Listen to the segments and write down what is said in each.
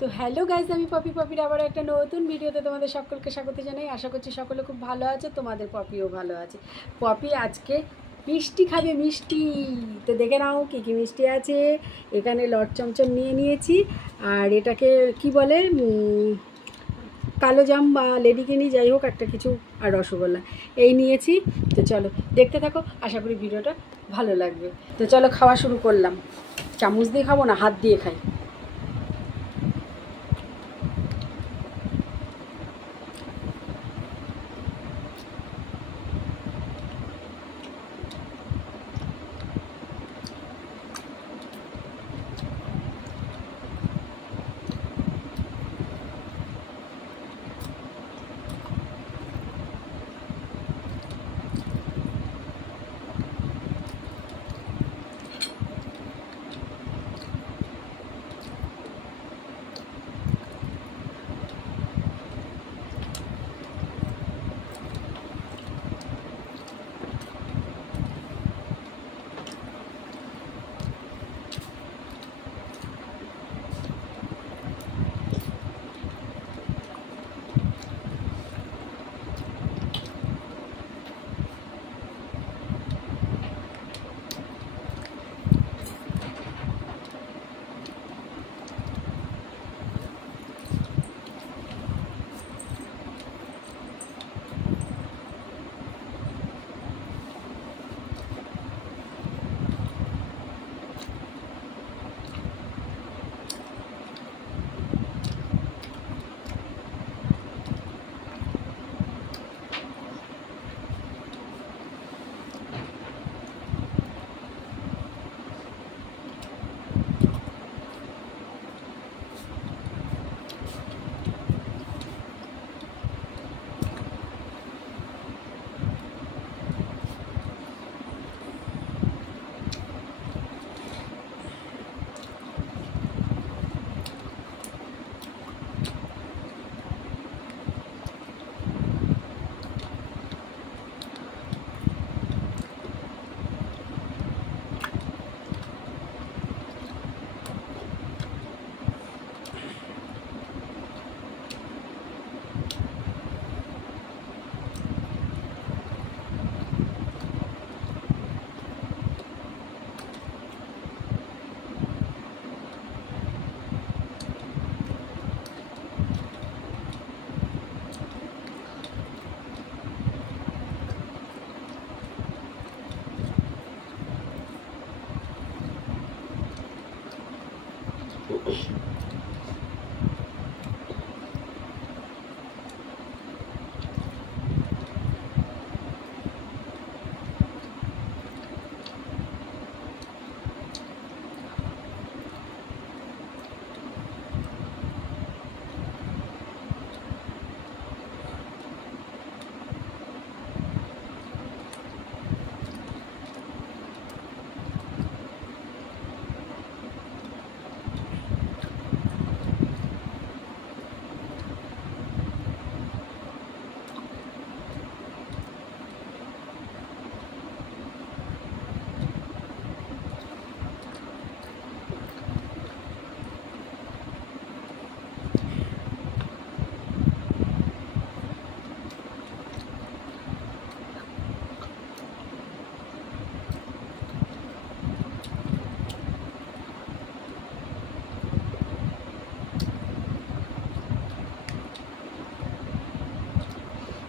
তো hello guys, আমি পপির আবার একটা নতুন ভিডিওতে তোমাদের সকলকে স্বাগত জানাই। আশা করছি সকলে খুব ভালো আছে, তোমাদের পপিও ভালো আছে। পপি আজকে মিষ্টি খাবে, মিষ্টি। তো দেখে নাও কী কী মিষ্টি আছে। এখানে লট চমচম নিয়ে নিয়েছি, আর এটাকে কি বলে, কালো জাম বা লেডিকেনি, যাই হোক একটা কিছু, আর রসগোল্লা এই নিয়েছি। তো চলো দেখতে থাকো, আশা করি ভিডিওটা ভালো লাগবে। তো চলো খাওয়া শুরু করলাম। চামচ দিয়ে খাবো না, হাত দিয়ে খাই।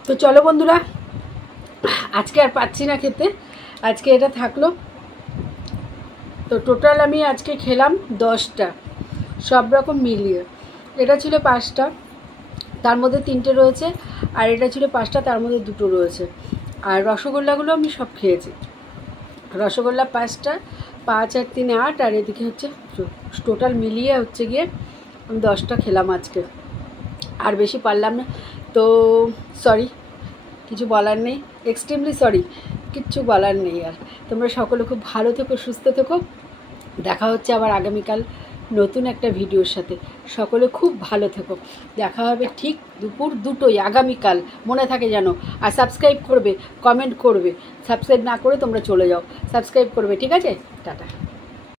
তো চলো বন্ধুরা, আজকে আর পাচ্ছি না খেতে, আজকে এটা থাকলো। তো টোটাল আমি আজকে খেলাম 10টা, সব রকম মিলিয়ে। এটা ছিল 5টা, তার মধ্যে 3টে রয়েছে, আর এটা ছিল 5টা, তার মধ্যে 2টো রয়েছে। আর রসগোল্লাগুলো আমি সব খেয়েছি। রসগোল্লা 5টা, 5 আর 3 8, আর এদিকে হচ্ছে টোটাল মিলিয়ে হচ্ছে গিয়ে আমি 10টা খেলাম আজকে। আর বেশি পারলাম না, তো সরি, কিছু বলার নেই, এক্সট্রিমলি সরি, কিচ্ছু বলার নেই। আর তোমরা সকলে খুব ভালো থেকো, সুস্থ থেকো। দেখা হচ্ছে আবার আগামীকাল নতুন একটা ভিডিওর সাথে। সকলে খুব ভালো থেকো, দেখা হবে ঠিক দুপুর 2টোয় আগামীকাল, মনে থাকে যেন। আর সাবস্ক্রাইব করবে, কমেন্ট করবে। সাবস্ক্রাইব না করে তোমরা চলে যাও, সাবস্ক্রাইব করবে, ঠিক আছে? টাটা।